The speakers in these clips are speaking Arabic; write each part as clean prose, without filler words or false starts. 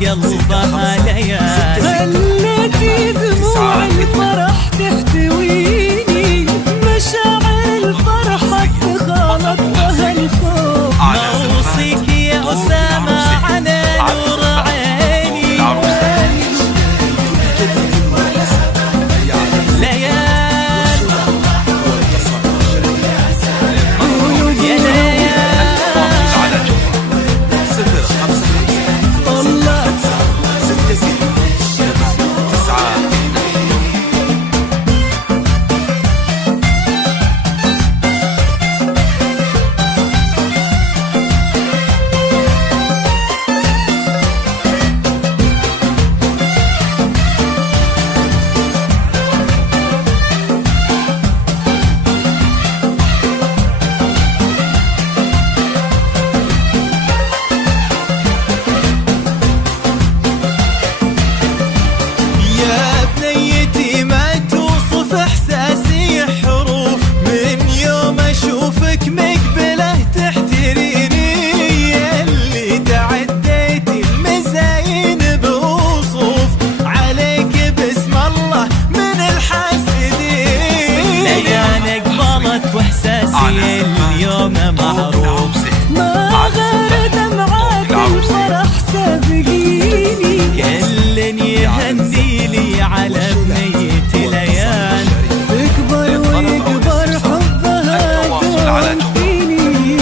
قلبها ليالي. خليتي دموع الفرح تحتويني، مشاعر فرحك خلط بها الخوف. موصيك يا أسامة على نور عيني، ليالي واحساسي اليوم معروف. ما غير دمعات الفرح سابقيني، كل يهني لي على بنية ليال. يكبر ويكبر حبها توفيني،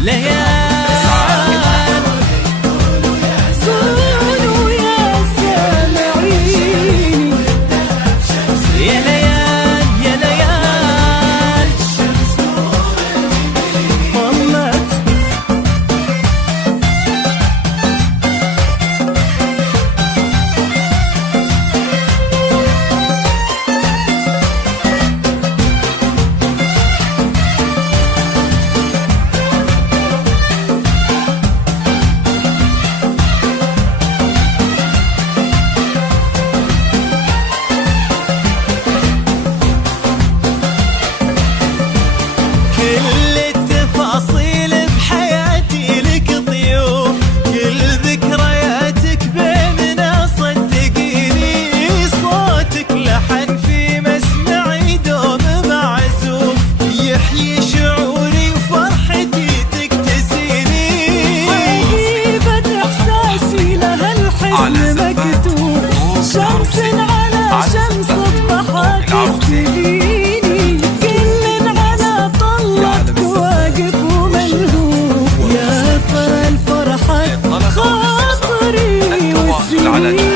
ليال صونوا يا سامعيني، يا ليال يا ليال ظلت كل التفاصيل بحياتي لك ضيوف، كل ذكرياتك بيننا صدقيني. صوتك لحن في مسمعي دوم معزوف، يحيي شعوري وفرحتي تكتسيني. عجيبة إحساسي لها الحزن مكتوب، شمس على شمس الضحك تستبيني، كل على طلتك واقف وملهوف. يا فرح الفرحة خاطري والسنين